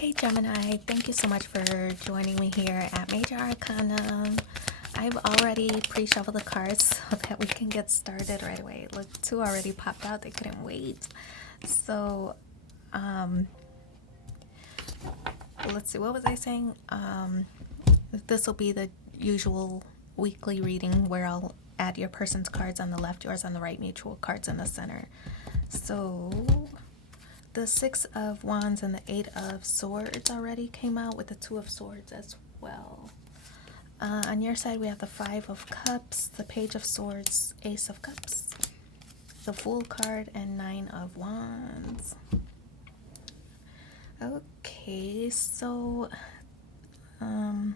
Hey Gemini, thank you so much for joining me here at Major Arcana. I've already pre-shuffled the cards so that we can get started right away. Look, two already popped out, they couldn't wait. So, let's see, what was I saying? This will be the usual weekly reading where I'll add your person's cards on the left, yours on the right, mutual cards in the center. So the Six of Wands and the Eight of Swords already came out, with the Two of Swords as well. On your side, we have the Five of Cups, the Page of Swords, Ace of Cups, the Fool card, and Nine of Wands. Okay, so to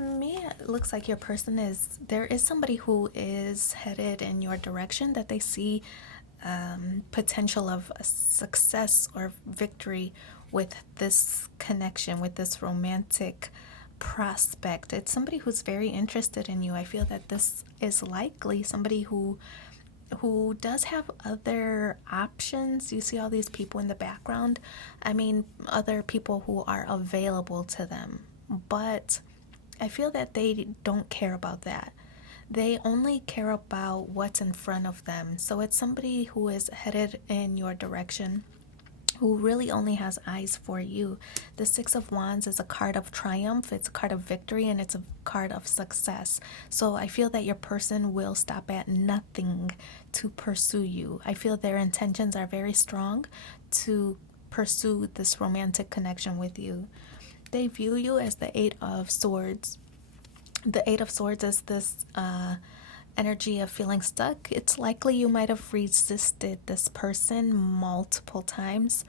me, it looks like your person there is somebody who is headed in your direction, that they see potential of success or victory with this connection, with this romantic prospect. It's somebody who's very interested in you. I feel that this is likely somebody who does have other options. You see all these people in the background. I mean, other people who are available to them. But I feel that they don't care about that. They only care about what's in front of them. So it's somebody who is headed in your direction, who really only has eyes for you. The Six of Wands is a card of triumph, it's a card of victory, and it's a card of success. So I feel that your person will stop at nothing to pursue you. I feel their intentions are very strong to pursue this romantic connection with you. They view you as the Eight of Swords. The Eight of Swords is this energy of feeling stuck. It's likely you might have resisted this person multiple times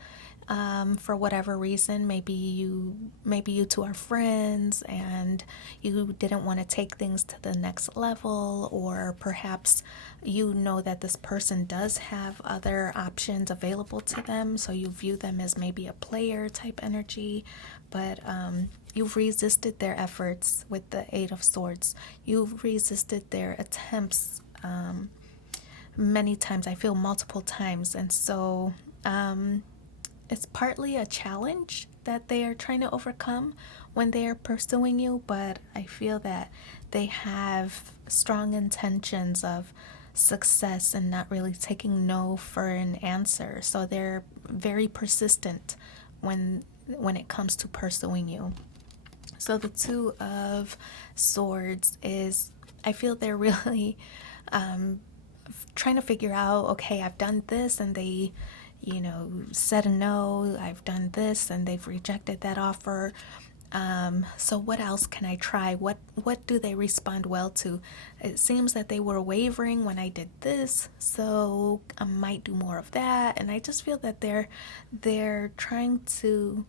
for whatever reason. Maybe you two are friends and you didn't want to take things to the next level, or perhaps you know that this person does have other options available to them, so you view them as maybe a player type energy, but you've resisted their efforts with the Eight of Swords. You've resisted their attempts many times. I feel multiple times. And so it's partly a challenge that they are trying to overcome when they are pursuing you, but I feel that they have strong intentions of success and not really taking no for an answer. So they're very persistent when it comes to pursuing you. So the Two of Swords is, I feel they're really trying to figure out, okay, I've done this and they, said no. I've done this and they've rejected that offer. So what else can I try? What do they respond well to? It seems that they were wavering when I did this, so I might do more of that. And I just feel that they're trying to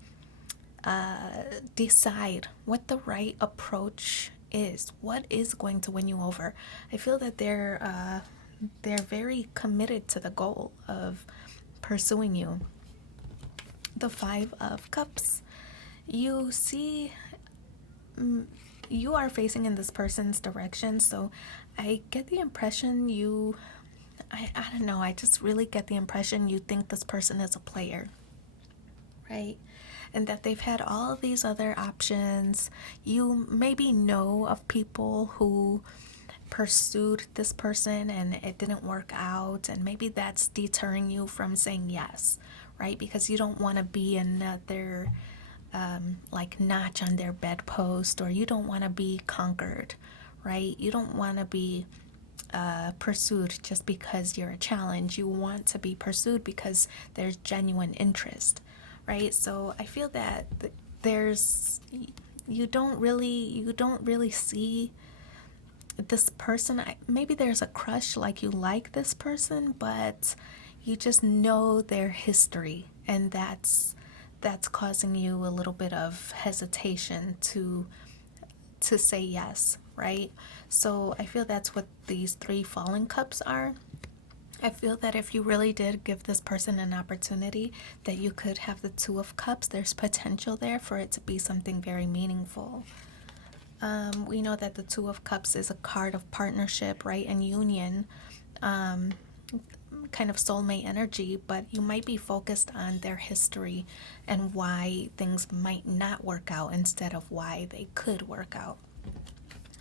decide what the right approach is. What is going to win you over? I feel that they're very committed to the goal of pursuing you. The Five of Cups. You see, you are facing in this person's direction, so I get the impression I don't know, I just really get the impression you think this person is a player, right? And that they've had all of these other options. You maybe know of people who pursued this person and it didn't work out, and maybe that's deterring you from saying yes, right? Because you don't want to be another like notch on their bedpost, or you don't want to be conquered, right? You don't want to be pursued just because you're a challenge. You want to be pursued because there's genuine interest, right? So I feel that you don't really see this person. Maybe there's a crush, like you like this person, but you just know their history, and that's causing you a little bit of hesitation to say yes, right? So I feel that's what these three fallen cups are. I feel that if you really did give this person an opportunity, that you could have the Two of Cups. There's potential there for it to be something very meaningful. We know that the Two of Cups is a card of partnership, right, and union. kind of soulmate energy, but you might be focused on their history and why things might not work out instead of why they could work out.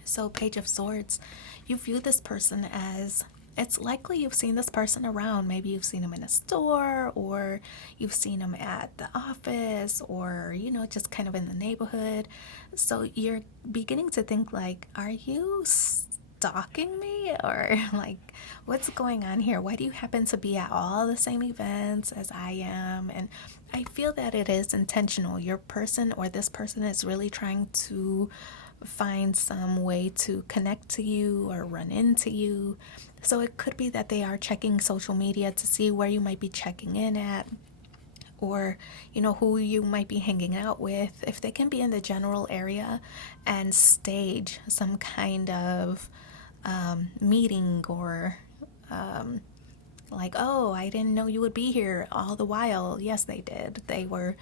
So, Page of Swords, you view this person as, it's likely you've seen this person around. Maybe you've seen them in a store, or you've seen them at the office, or, just kind of in the neighborhood. So you're beginning to think like, are you stalking me? Or like, what's going on here? Why do you happen to be at all the same events as I am? And I feel that it is intentional. Your person, or this person, is really trying to find some way to connect to you or run into you. So it could be that they are checking social media to see where you might be checking in at, or who you might be hanging out with. If they can be in the general area and stage some kind of meeting, or like, oh, I didn't know you would be here all the while. Yes, they did. They were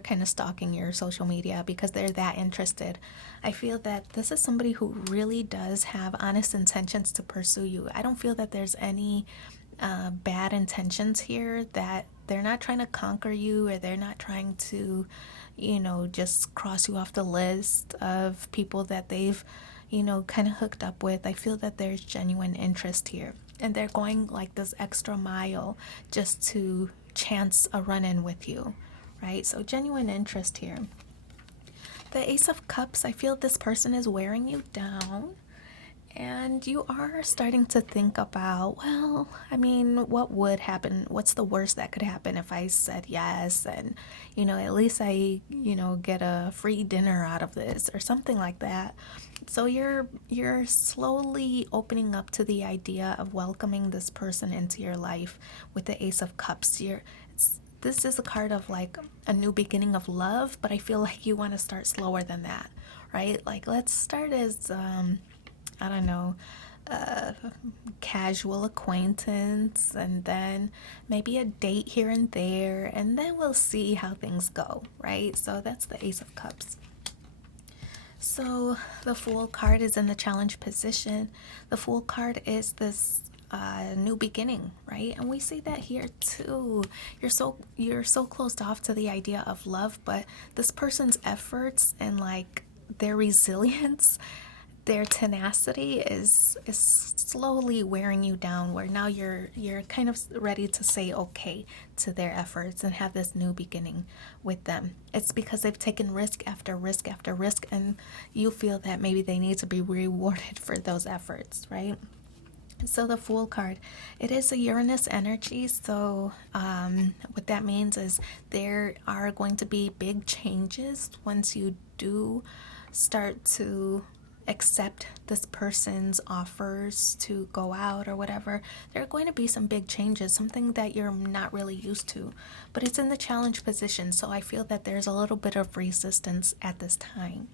kind of stalking your social media because they're that interested. I feel that this is somebody who really does have honest intentions to pursue you. I don't feel that there's any bad intentions here, that they're not trying to conquer you, or they're not trying to, just cross you off the list of people that they've, kind of hooked up with. I feel that there's genuine interest here. And they're going like this extra mile just to chance a run-in with you, right? So genuine interest here. The Ace of Cups, I feel this person is wearing you down. And you are starting to think about, well, I mean, what would happen? What's the worst that could happen if I said yes? And, at least I, get a free dinner out of this, or something like that. So you're slowly opening up to the idea of welcoming this person into your life with the Ace of Cups. This is a card of like a new beginning of love, but I feel like you want to start slower than that, right? Like, let's start as I don't know, casual acquaintance, and then maybe a date here and there, and then we'll see how things go, right? So that's the Ace of Cups. So the Fool card is in the challenge position. The Fool card is this new beginning, right? And we see that here too. You're so closed off to the idea of love, but this person's efforts and like their resilience, their tenacity is slowly wearing you down, where now you're kind of ready to say okay to their efforts and have this new beginning with them. It's because they've taken risk after risk after risk, and you feel that maybe they need to be rewarded for those efforts, right? So the Fool card, it is a Uranus energy. So what that means is there are going to be big changes once you do start to accept this person's offers to go out or whatever. There are going to be some big changes, something that you're not really used to, but it's in the challenge position, so I feel that there's a little bit of resistance at this time.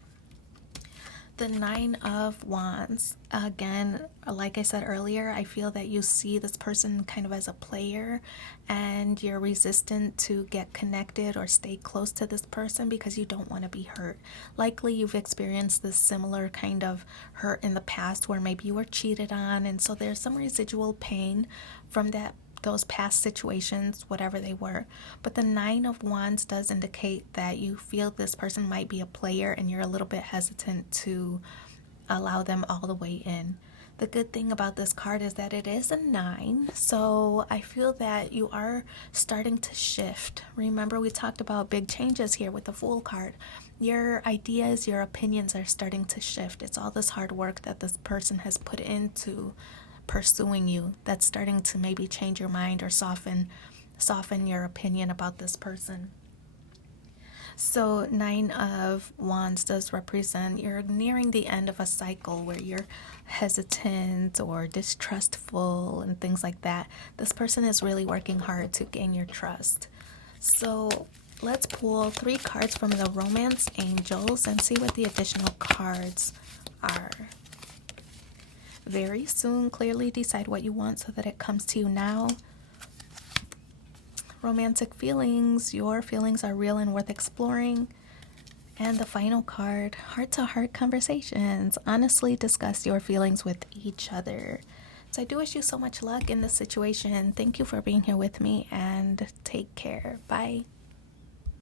The Nine of Wands, again, like I said earlier, I feel that you see this person kind of as a player, and you're resistant to get connected or stay close to this person because you don't want to be hurt. Likely you've experienced this similar kind of hurt in the past, where maybe you were cheated on, and so there's some residual pain from those past situations, whatever they were. But the Nine of Wands does indicate that you feel this person might be a player, and you're a little bit hesitant to allow them all the way in. The good thing about this card is that it is a 9, so I feel that you are starting to shift. Remember, we talked about big changes here with the Fool card. Your ideas, your opinions are starting to shift. It's all this hard work that this person has put into pursuing you that's starting to maybe change your mind or soften your opinion about this person. So 9 of Wands does represent you're nearing the end of a cycle where you're hesitant or distrustful and things like that. This person is really working hard to gain your trust. So let's pull 3 cards from the Romance Angels and see what the additional cards are. Very soon, clearly decide what you want so that it comes to you now. Romantic feelings, your feelings are real and worth exploring. And the final card, heart-to-heart conversations. Honestly discuss your feelings with each other. So I do wish you so much luck in this situation. Thank you for being here with me and take care. Bye.